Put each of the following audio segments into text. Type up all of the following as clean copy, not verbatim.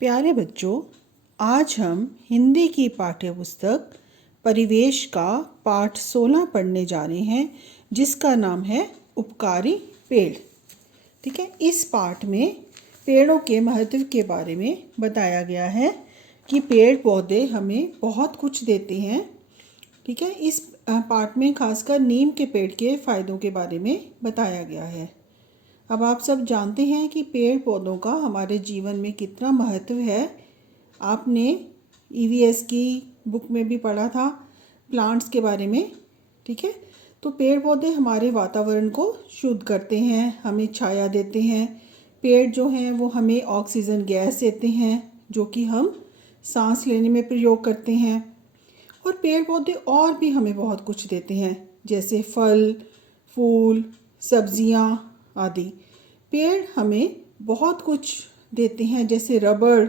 प्यारे बच्चों, आज हम हिंदी की पाठ्य पुस्तक परिवेश का पाठ 16 पढ़ने जा रहे हैं, जिसका नाम है उपकारी पेड़। ठीक है, इस पाठ में पेड़ों के महत्व के बारे में बताया गया है कि पेड़ पौधे हमें बहुत कुछ देते हैं। ठीक है, इस पाठ में खासकर नीम के पेड़ के फ़ायदों के बारे में बताया गया है। अब आप सब जानते हैं कि पेड़ पौधों का हमारे जीवन में कितना महत्व है। आपने ईवीएस की बुक में भी पढ़ा था प्लांट्स के बारे में। ठीक है, तो पेड़ पौधे हमारे वातावरण को शुद्ध करते हैं, हमें छाया देते हैं। पेड़ जो हैं वो हमें ऑक्सीजन गैस देते हैं, जो कि हम सांस लेने में प्रयोग करते हैं। और पेड़ पौधे और भी हमें बहुत कुछ देते हैं, जैसे फल, फूल, सब्जियां आदि। पेड़ हमें बहुत कुछ देते हैं, जैसे रबड़,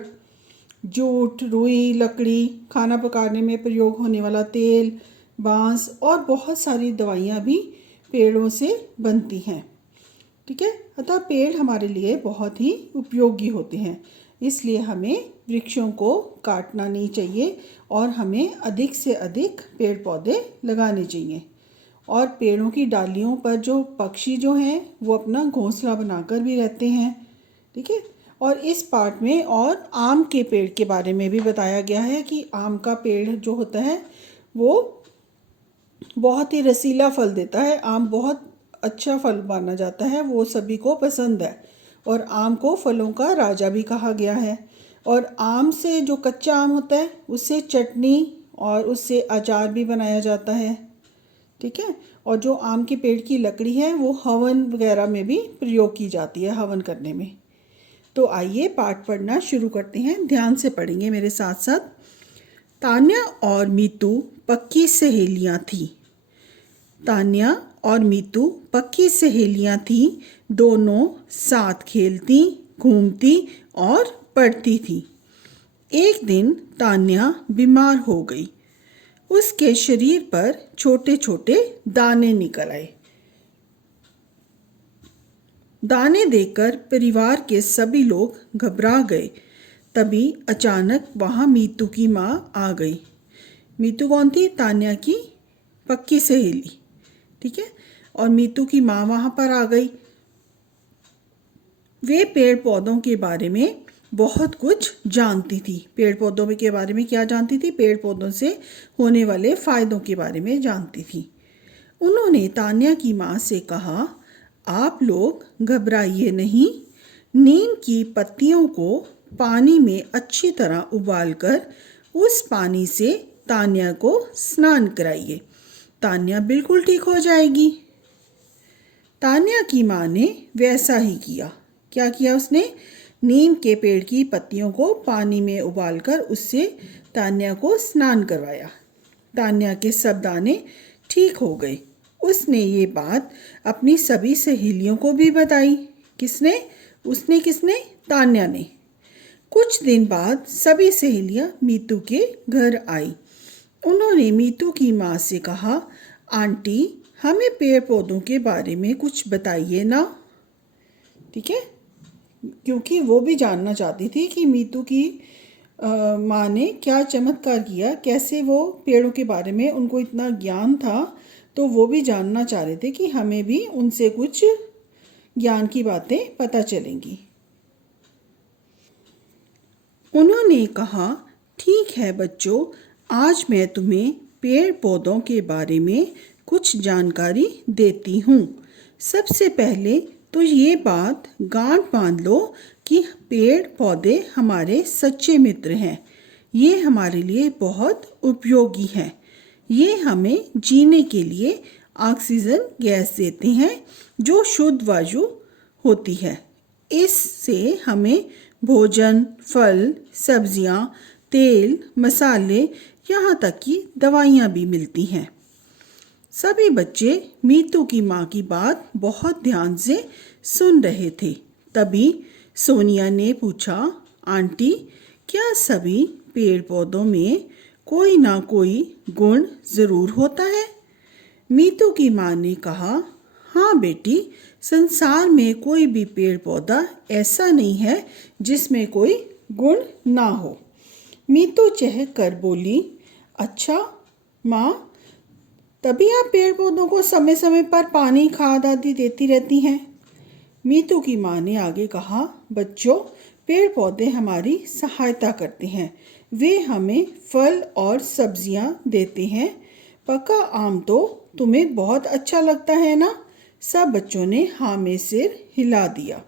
जूट, रुई, लकड़ी, खाना पकाने में प्रयोग होने वाला तेल, बांस और बहुत सारी दवाइयाँ भी पेड़ों से बनती हैं। ठीक है, अतः पेड़ हमारे लिए बहुत ही उपयोगी होते हैं, इसलिए हमें वृक्षों को काटना नहीं चाहिए और हमें अधिक से अधिक पेड़ पौधे लगाने चाहिए। और पेड़ों की डालियों पर जो पक्षी जो हैं वो अपना घोंसला बनाकर भी रहते हैं। ठीक है, और इस पाठ में और आम के पेड़ के बारे में भी बताया गया है कि आम का पेड़ जो होता है वो बहुत ही रसीला फल देता है। आम बहुत अच्छा फल माना जाता है, वो सभी को पसंद है और आम को फलों का राजा भी कहा गया है। और आम से जो कच्चा आम होता है उससे चटनी और उससे अचार भी बनाया जाता है। ठीक है, और जो आम के पेड़ की लकड़ी है वो हवन वगैरह में भी प्रयोग की जाती है, हवन करने में। तो आइए पाठ पढ़ना शुरू करते हैं, ध्यान से पढ़ेंगे मेरे साथ साथ। तान्या और मीतू पक्की सहेलियां थीं। तान्या और मीतू पक्की सहेलियां थीं। दोनों साथ खेलती, घूमती और पढ़ती थीं। एक दिन तान्या बीमार हो गई। उसके शरीर पर छोटे छोटे दाने निकल आए। दाने देखकर परिवार के सभी लोग घबरा गए। तभी अचानक वहाँ मीतू की माँ आ गई। मीतू कौन थी? तान्या की पक्की सहेली। ठीक है, और मीतू की माँ वहाँ पर आ गई। वे पेड़ पौधों के बारे में बहुत कुछ जानती थी। पेड़ पौधों के बारे में क्या जानती थी? पेड़ पौधों से होने वाले फ़ायदों के बारे में जानती थी। उन्होंने तान्या की माँ से कहा, आप लोग घबराइए नहीं। नीम की पत्तियों को पानी में अच्छी तरह उबालकर उस पानी से तान्या को स्नान कराइए। तान्या बिल्कुल ठीक हो जाएगी। तान्या की माँ ने वैसा ही किया। क्या किया उसने? नीम के पेड़ की पत्तियों को पानी में उबालकर उससे तान्या को स्नान करवाया। तान्या के सब दाने ठीक हो गए। उसने ये बात अपनी सभी सहेलियों को भी बताई। किसने? किसने? तान्या ने। कुछ दिन बाद सभी सहेलियां मीतू के घर आई। उन्होंने मीतू की माँ से कहा, आंटी, हमें पेड़ पौधों के बारे में कुछ बताइए ना। ठीक है, क्योंकि वो भी जानना चाहती थी कि मीतू की माँ ने क्या चमत्कार किया, कैसे वो पेड़ों के बारे में उनको इतना ज्ञान था। तो वो भी जानना चाह रहे थे कि हमें भी उनसे कुछ ज्ञान की बातें पता चलेंगी। उन्होंने कहा, ठीक है बच्चों, आज मैं तुम्हें पेड़ पौधों के बारे में कुछ जानकारी देती हूँ। सबसे पहले तो ये बात गांठ बांध लो कि पेड़ पौधे हमारे सच्चे मित्र हैं। ये हमारे लिए बहुत उपयोगी हैं। ये हमें जीने के लिए ऑक्सीजन गैस देते हैं, जो शुद्ध वायु होती है। इससे हमें भोजन, फल, सब्जियां, तेल, मसाले, यहाँ तक कि दवाइयाँ भी मिलती हैं। सभी बच्चे मीतू की माँ की बात बहुत ध्यान से सुन रहे थे। तभी सोनिया ने पूछा, आंटी, क्या सभी पेड़ पौधों में कोई ना कोई गुण ज़रूर होता है? मीतू की माँ ने कहा, हाँ बेटी, संसार में कोई भी पेड़ पौधा ऐसा नहीं है जिसमें कोई गुण ना हो। मीतू चहक कर बोली, अच्छा माँ, तभी आप पेड़ पौधों को समय समय पर पानी खाद आदि देती रहती हैं। मीतू की माँ ने आगे कहा, बच्चों, पेड़ पौधे हमारी सहायता करते हैं। वे हमें फल और सब्जियां देते हैं। पका आम तो तुम्हें बहुत अच्छा लगता है ना? सब बच्चों ने हाँ में सिर हिला दिया।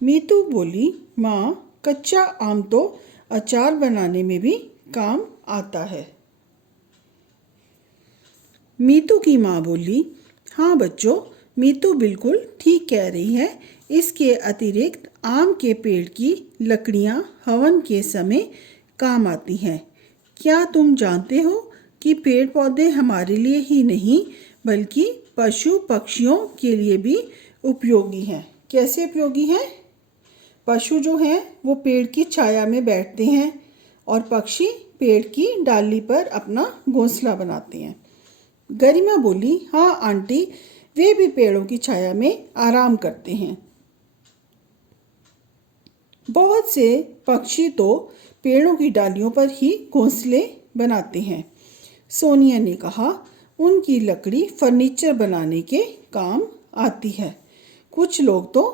मीतू बोली, माँ, कच्चा आम तो अचार बनाने में भी काम आता है। मीतू की माँ बोली, हाँ बच्चों, मीतू बिल्कुल ठीक कह रही है। इसके अतिरिक्त आम के पेड़ की लकड़ियाँ हवन के समय काम आती हैं। क्या तुम जानते हो कि पेड़ पौधे हमारे लिए ही नहीं बल्कि पशु पक्षियों के लिए भी उपयोगी हैं? कैसे उपयोगी हैं? पशु जो हैं वो पेड़ की छाया में बैठते हैं और पक्षी पेड़ की डाली पर अपना घोंसला बनाते हैं। गरिमा बोली, हाँ आंटी, वे भी पेड़ों की छाया में आराम करते हैं। बहुत से पक्षी तो पेड़ों की डालियों पर ही घोंसले बनाते हैं। सोनिया ने कहा, उनकी लकड़ी फर्नीचर बनाने के काम आती है। कुछ लोग तो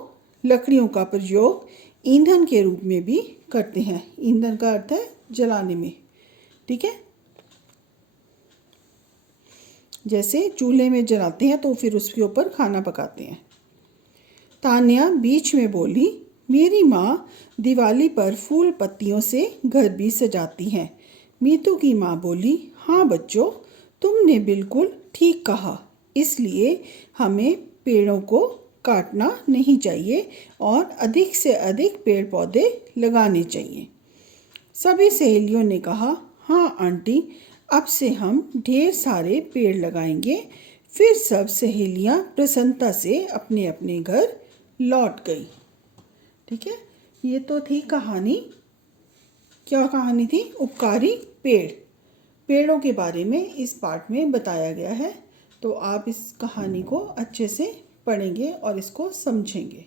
लकड़ियों का प्रयोग ईंधन के रूप में भी करते हैं। ईंधन का अर्थ है जलाने में, ठीक है। जैसे चूल्हे में जलाते हैं तो फिर उसके ऊपर खाना पकाते हैं। तान्या बीच में बोली, मेरी माँ दिवाली पर फूल पत्तियों से घर भी सजाती हैं। मीतू की माँ बोली, हाँ बच्चों, तुमने बिल्कुल ठीक कहा। इसलिए हमें पेड़ों को काटना नहीं चाहिए और अधिक से अधिक पेड़ पौधे लगाने चाहिए। सभी सहेलियों ने कहा, हाँ आंटी, अब से हम ढेर सारे पेड़ लगाएंगे। फिर सब सहेलियां प्रसन्नता से अपने अपने घर लौट गई। ठीक है, ये तो थी कहानी। क्या कहानी थी? उपकारी पेड़। पेड़ों के बारे में इस पार्ट में बताया गया है। तो आप इस कहानी को अच्छे से पढ़ेंगे और इसको समझेंगे।